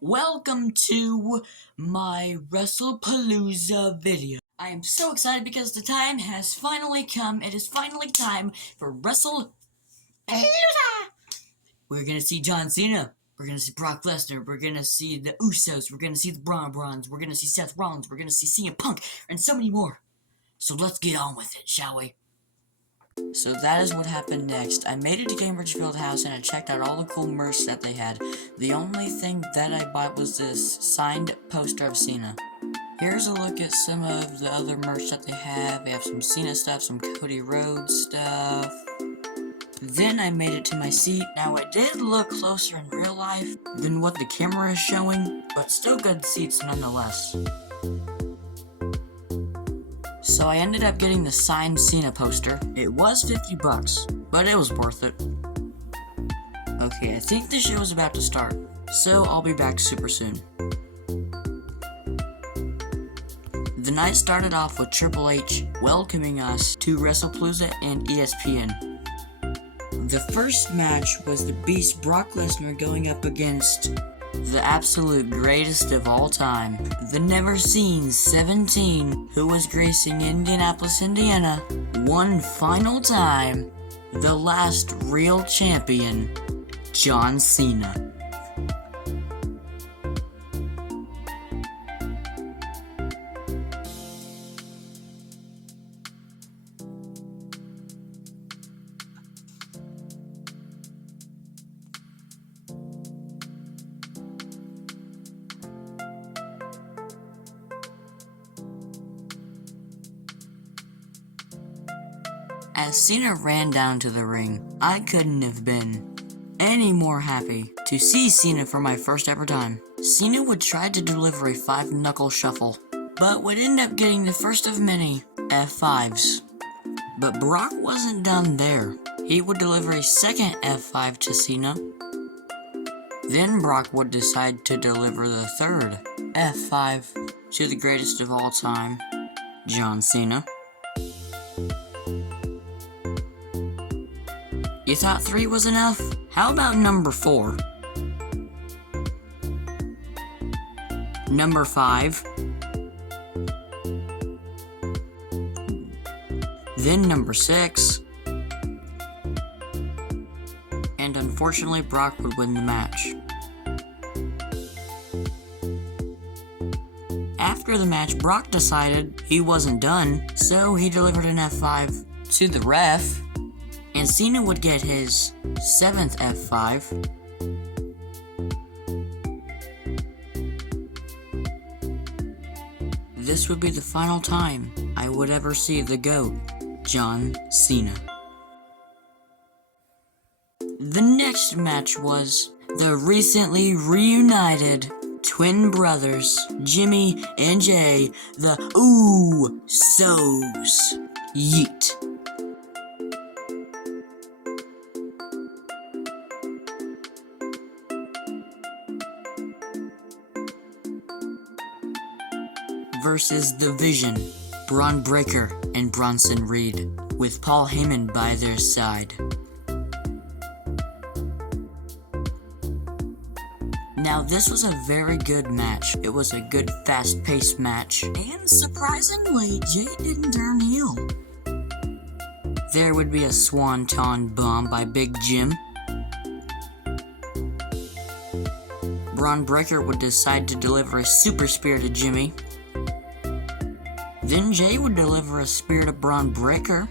Welcome to my Wrestlepalooza video. I am so excited because the time has finally come. It is finally time for Wrestlepalooza. We're gonna see John Cena. We're gonna see Brock Lesnar. We're gonna see the Usos. We're gonna see the Brons. We're gonna see Seth Rollins. We're gonna see CM Punk, and so many more. So let's get on with it, shall we? So that is what happened next. I made it to Cambridge Fieldhouse and I checked out all the cool merch that they had. The only thing that I bought was this signed poster of Cena. Here's a look at some of the other merch that they have. They have some Cena stuff, some Cody Rhodes stuff. Then I made it to my seat. Now it did look closer in real life than what the camera is showing, but still good seats nonetheless. So I ended up getting the signed Cena poster. It was $50, but it was worth it. Okay, I think the show is about to start, so I'll be back super soon. The night started off with Triple H welcoming us to Wrestlepalooza and ESPN. The first match was the Beast Brock Lesnar going up against the absolute greatest of all time, the never-seen 17, who was gracing Indianapolis, Indiana, one final time, the last real champion, John Cena. As Cena ran down to the ring, I couldn't have been any more happy to see Cena for my first ever time. Cena would try to deliver a 5-knuckle shuffle, but would end up getting the first of many F5s. But Brock wasn't done there. He would deliver a second F5 to Cena. Then Brock would decide to deliver the third F5 to the greatest of all time, John Cena. You thought 3 was enough? How about number 4? Number 5. Then number 6. And unfortunately, Brock would win the match. After the match, Brock decided he wasn't done, so he delivered an F5 to the ref. And Cena would get his 7th F5. This would be the final time I would ever see the GOAT, John Cena. The next match was the recently reunited twin brothers, Jimmy and Jay, the Usos. Yeet. Versus The Vision, Braun Breaker, and Bronson Reed, with Paul Heyman by their side. Now this was a very good match. It was a good fast-paced match, and surprisingly, Jay didn't turn heel. There would be a swanton bomb by Big Jim. Braun Breaker would decide to deliver a super spear to Jimmy. Then Jay would deliver a spear to Braun Breaker.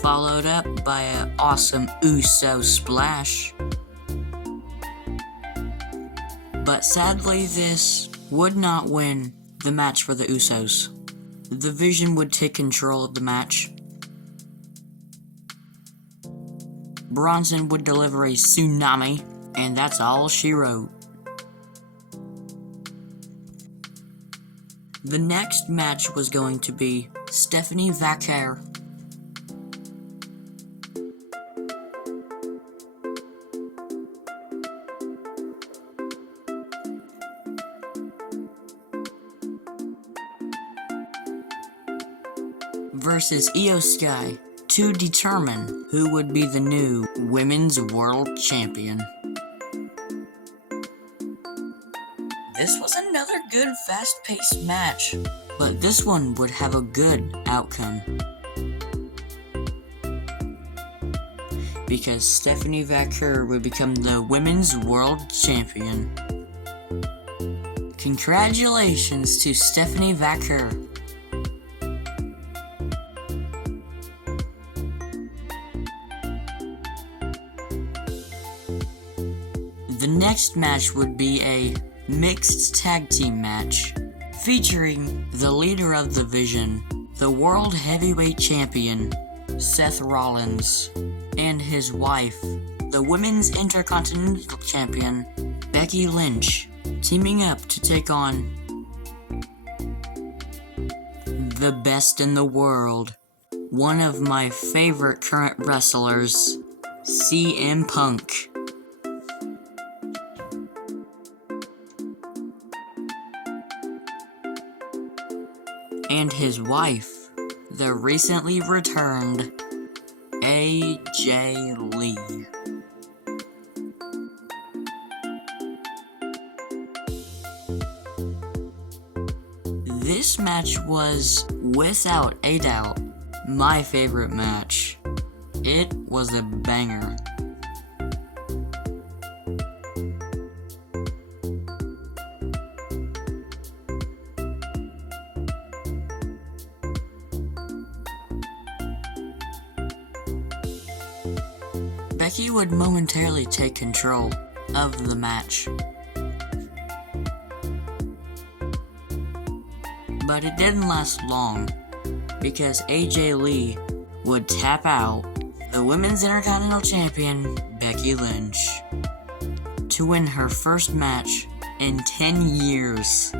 Followed up by an awesome Uso splash. But sadly, this would not win the match for the Usos. The Vision would take control of the match. Bronson would deliver a tsunami. And that's all she wrote. The next match was going to be Stephanie Vaquer versus Io Sky, to determine who would be the new Women's World Champion. This was another good fast-paced match, but this one would have a good outcome, because Stephanie Vaquer would become the Women's World Champion. Congratulations to Stephanie Vaquer. The next match would be a mixed tag team match, featuring the leader of the division, the World Heavyweight Champion, Seth Rollins, and his wife, the Women's Intercontinental Champion, Becky Lynch, teaming up to take on the best in the world, one of my favorite current wrestlers, CM Punk. And his wife, the recently returned AJ Lee. This match was, without a doubt, my favorite match. It was a banger. Becky would momentarily take control of the match, but it didn't last long, because AJ Lee would tap out the Women's Intercontinental Champion, Becky Lynch, to win her first match in 10 years.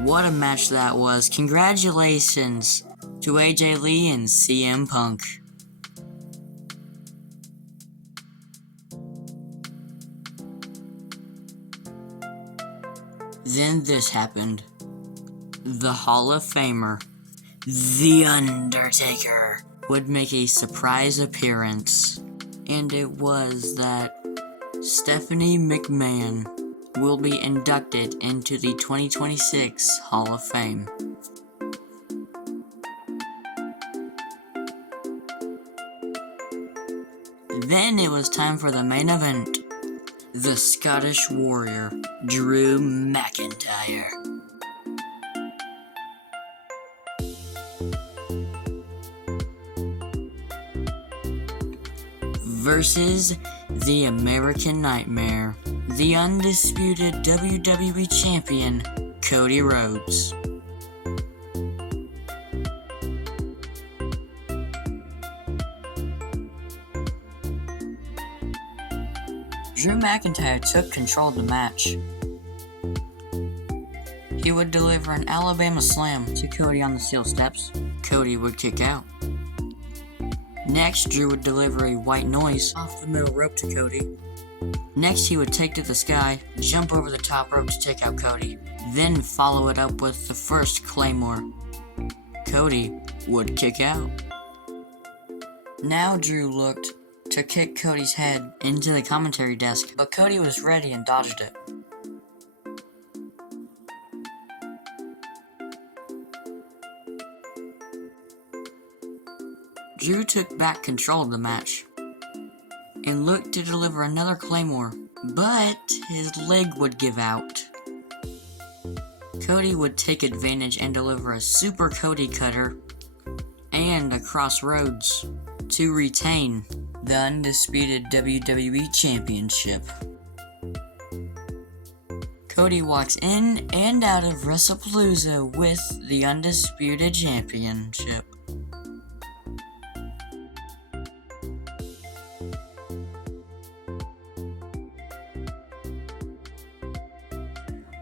What a match that was. Congratulations to AJ Lee and CM Punk. Then this happened. The Hall of Famer, The Undertaker, would make a surprise appearance. And it was that Stephanie McMahon will be inducted into the 2026 Hall of Fame. Then it was time for the main event. The Scottish Warrior, Drew McIntyre, versus the American Nightmare, the undisputed WWE Champion, Cody Rhodes. Drew McIntyre took control of the match. He would deliver an Alabama Slam to Cody on the steel steps. Cody would kick out. Next, Drew would deliver a white noise off the middle rope to Cody. Next, he would take to the sky, jump over the top rope to take out Cody, then follow it up with the first Claymore. Cody would kick out. Now Drew looked to kick Cody's head into the commentary desk, but Cody was ready and dodged it. Drew took back control of the match and looked to deliver another Claymore, but his leg would give out. Cody would take advantage and deliver a Super Cody Cutter and a Crossroads to retain the undisputed WWE Championship. Cody walks in and out of Wrestlepalooza with the undisputed championship.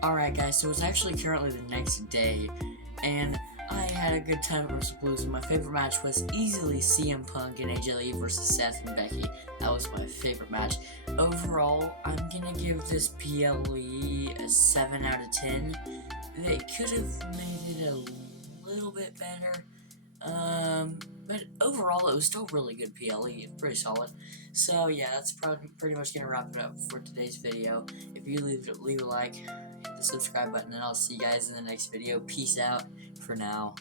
Alright guys, so it's actually currently the next day, and I had a good time at Wrestlepalooza. My favorite match was easily CM Punk and AJ Lee versus Seth and Becky. That was my favorite match. Overall, I'm gonna give this PLE a 7 out of 10. They could have made it a little bit better. But overall, it was still really good PLE. It's pretty solid. So yeah, that's probably pretty much gonna wrap it up for today's video. If you leave a like, hit the subscribe button, and I'll see you guys in the next video. Peace out for now.